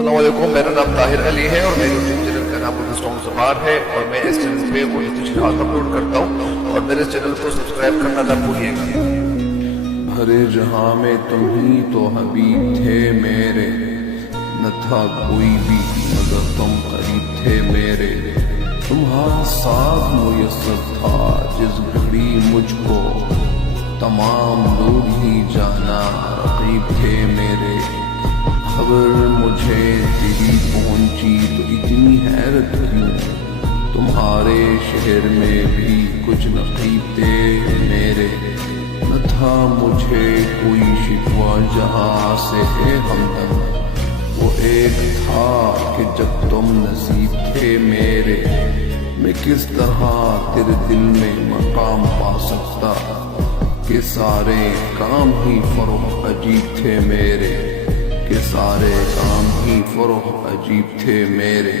السلام علیکم، میرا نام طاہر علی ہے اور میرے یوٹیوب چینل کا نام اردو زبان ہے اور میں اس چینل پہ اردو اشتہارات اپلوڈ کرتا ہوں اور میرے چینل کو سبسکرائب کرنا نہ بھولیے گا۔ بھرے جہاں میں تم ہی تو حبیب تھے میرے، نہ تھا کوئی بھی مگر تم قریب تھے میرے۔ تمہارا ساتھ میسر تھا جس گھڑی مجھ کو، تمام لوگ ہی جانا رقیب تھے میرے۔ خبر مجھے تیری پہنچی تو اتنی حیرت کیوں، تمہارے شہر میں بھی کچھ نقیب تھے میرے۔ نہ تھا مجھے کوئی شکوہ جہاں سے ہے ہمدم، وہ ایک تھا کہ جب تم نصیب تھے میرے۔ میں کس طرح تیرے دل میں مقام پا سکتا کہ سارے کام ہی فروغ عجیب تھے میرے، کہ سارے کام ہی فروغ عجیب تھے میرے۔